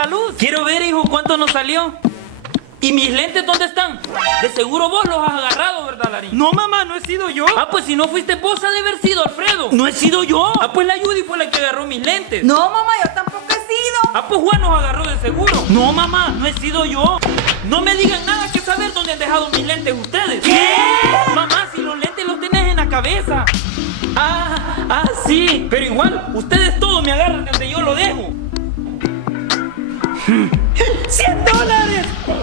la luz. Quiero ver, hijo, cuánto nos salió. ¿Y mis lentes dónde están? De seguro vos los has agarrado, ¿verdad, Larín? No, mamá, no he sido yo. Ah, pues si no fuiste vos, ha de haber sido Alfredo. No he sido yo. Ah, pues la Judy fue la que agarró mis lentes. No, mamá, yo tampoco he sido. Ah, pues Juan nos agarró de seguro. No, mamá, no he sido yo. No me digan nada que saber dónde han dejado mis lentes ustedes. ¿Qué? Mamá, si los lentes los tenés en la cabeza. Sí. Pero igual, ustedes todos me agarran de donde yo lo dejo. $100.